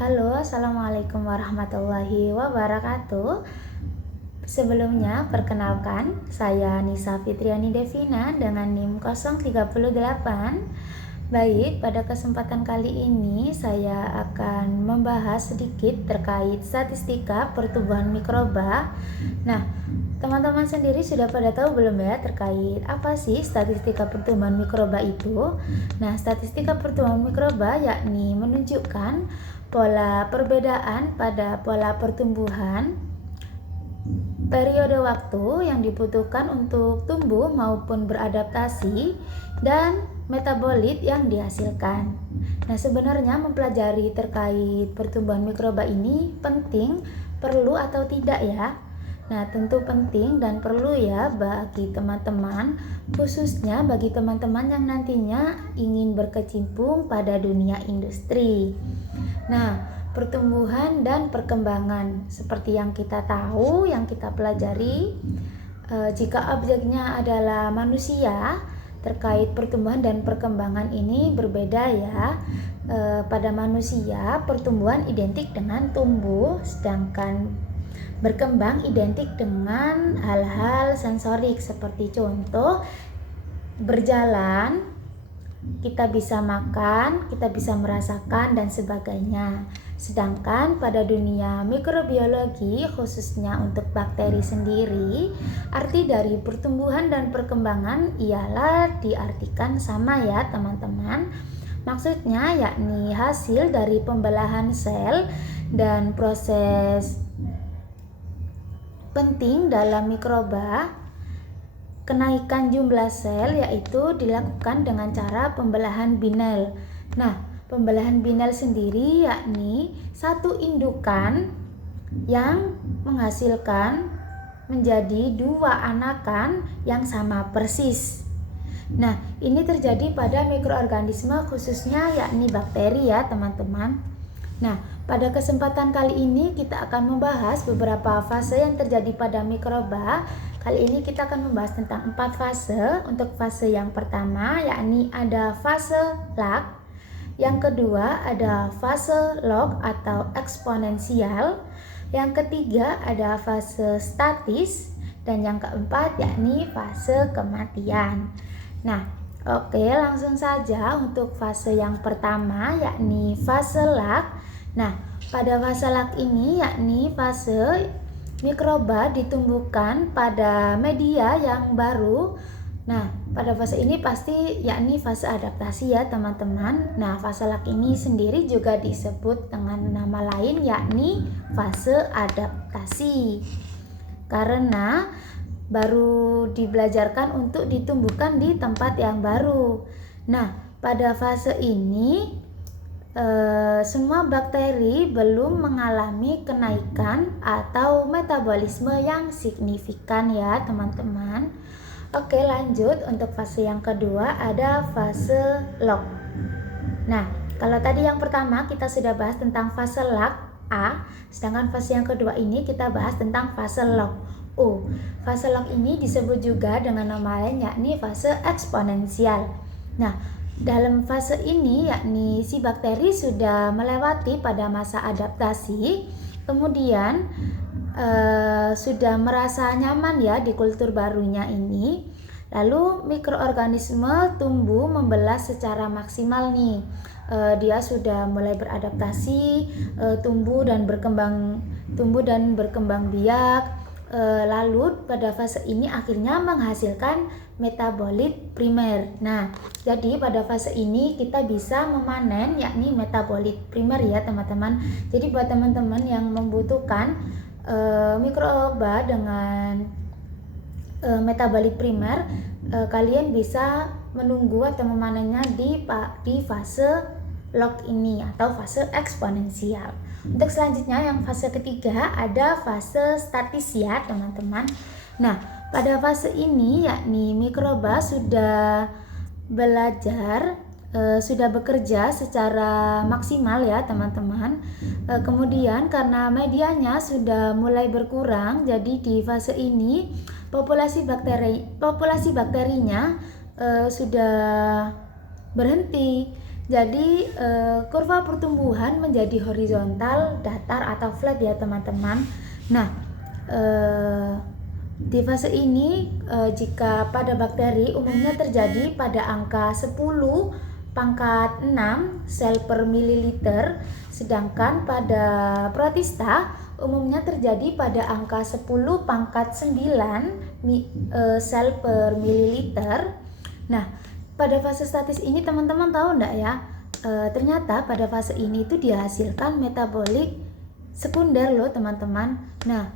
Halo, Assalamualaikum warahmatullahi wabarakatuh. Sebelumnya, perkenalkan, saya Nisa Fitriani Devina dengan NIM 038. Baik, pada kesempatan kali ini saya akan membahas sedikit terkait statistika pertumbuhan mikroba. Nah, teman-teman sendiri sudah pada tahu belum ya terkait apa sih statistika pertumbuhan mikroba itu? Nah, statistika pertumbuhan mikroba yakni menunjukkan pola perbedaan pada pola pertumbuhan, periode waktu yang dibutuhkan untuk tumbuh maupun beradaptasi, dan metabolit yang dihasilkan. Nah, sebenarnya mempelajari terkait pertumbuhan mikroba ini penting, perlu atau tidak ya? Nah, tentu penting dan perlu ya bagi teman-teman, khususnya bagi teman-teman yang nantinya ingin berkecimpung pada dunia industri. Nah, pertumbuhan dan perkembangan seperti yang kita tahu, yang kita pelajari, jika objeknya adalah manusia, terkait pertumbuhan dan perkembangan ini berbeda ya. Pada manusia, pertumbuhan identik dengan tumbuh, sedangkan berkembang identik dengan hal-hal sensorik seperti contoh berjalan, kita bisa makan, kita bisa merasakan dan sebagainya. Sedangkan pada dunia mikrobiologi, khususnya untuk bakteri sendiri, arti dari pertumbuhan dan perkembangan ialah diartikan sama ya teman-teman. Maksudnya yakni hasil dari pembelahan sel dan proses penting dalam mikroba. Kenaikan jumlah sel yaitu dilakukan dengan cara pembelahan binel. Nah, pembelahan binel sendiri yakni satu indukan yang menghasilkan menjadi dua anakan yang sama persis. Nah, ini terjadi pada mikroorganisme khususnya yakni bakteri ya teman-teman. Nah, pada kesempatan kali ini kita akan membahas beberapa fase yang terjadi pada mikroba. Kali ini kita akan membahas tentang 4 fase. Untuk fase yang pertama yakni ada fase lag. Yang kedua ada fase log atau eksponensial. Yang ketiga ada fase statis. Dan yang keempat yakni fase kematian. Nah, oke, langsung saja untuk fase yang pertama yakni fase lag. Nah, pada fase lag ini yakni fase mikroba ditumbuhkan pada media yang baru. Nah, pada fase ini pasti yakni fase adaptasi ya teman-teman. Nah, fase lag ini sendiri juga disebut dengan nama lain yakni fase adaptasi. Karena baru dibelajarkan untuk ditumbuhkan di tempat yang baru. Nah, pada fase ini semua bakteri belum mengalami kenaikan atau metabolisme yang signifikan ya teman-teman. Oke, lanjut untuk fase yang kedua ada fase log. Nah, kalau tadi yang pertama kita sudah bahas tentang fase lag A, sedangkan fase yang kedua ini kita bahas tentang fase log O. Fase log ini disebut juga dengan nama lain yakni fase eksponensial. Nah, dalam fase ini yakni si bakteri sudah melewati pada masa adaptasi, kemudian sudah merasa nyaman ya di kultur barunya ini. Lalu mikroorganisme tumbuh membelah secara maksimal nih. Dia sudah mulai beradaptasi, tumbuh dan berkembang biak. Lalu pada fase ini akhirnya menghasilkan metabolit primer. Nah, jadi pada fase ini kita bisa memanen yakni metabolit primer ya teman-teman. Jadi buat teman-teman yang membutuhkan mikroba dengan metabolit primer, kalian bisa menunggu atau memanennya di fase log ini atau fase eksponensial. Untuk selanjutnya yang fase ketiga ada fase statis ya teman-teman. Nah, pada fase ini yakni mikroba sudah belajar, sudah bekerja secara maksimal ya teman-teman. Kemudian karena medianya sudah mulai berkurang, jadi di fase ini populasi bakterinya sudah berhenti. Jadi kurva pertumbuhan menjadi horizontal, datar atau flat ya teman-teman. Nah, di fase ini jika pada bakteri umumnya terjadi pada angka 10 pangkat 6 sel per mililiter, sedangkan pada protista umumnya terjadi pada angka 10 pangkat 9 sel per mililiter. Nah, pada fase statis ini teman-teman tahu enggak ya? Ternyata pada fase ini itu dihasilkan metabolik sekunder loh teman-teman. Nah,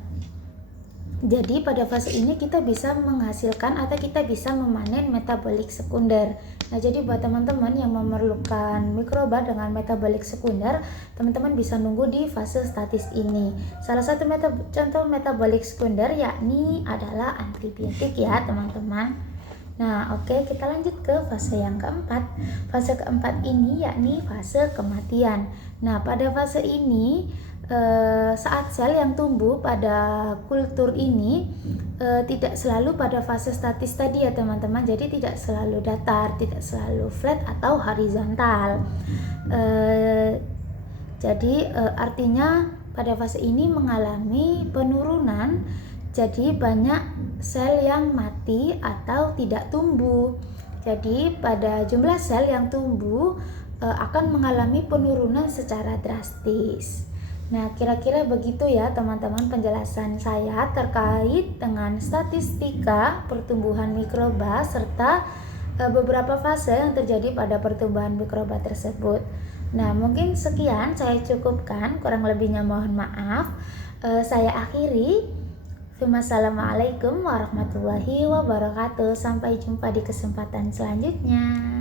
jadi pada fase ini kita bisa menghasilkan atau kita bisa memanen metabolik sekunder. Nah, jadi buat teman-teman yang memerlukan mikroba dengan metabolik sekunder, teman-teman bisa nunggu di fase statis ini. Salah satu contoh metabolik sekunder yakni adalah antibiotik ya teman-teman. Nah, oke, kita lanjut ke fase yang keempat. Fase keempat ini yakni fase kematian. Nah, pada fase ini saat sel yang tumbuh pada kultur ini tidak selalu pada fase statis tadi ya teman-teman. Jadi tidak selalu datar, tidak selalu flat atau horizontal. Jadi artinya pada fase ini mengalami penurunan. Jadi banyak sel yang mati atau tidak tumbuh. Jadi pada jumlah sel yang tumbuh akan mengalami penurunan secara drastis. Nah, kira-kira begitu ya teman-teman penjelasan saya terkait dengan statistika pertumbuhan mikroba serta beberapa fase yang terjadi pada pertumbuhan mikroba tersebut. Nah, mungkin sekian saya cukupkan, kurang lebihnya mohon maaf. Saya akhiri. Wassalamualaikum warahmatullahi wabarakatuh. Sampai jumpa di kesempatan selanjutnya.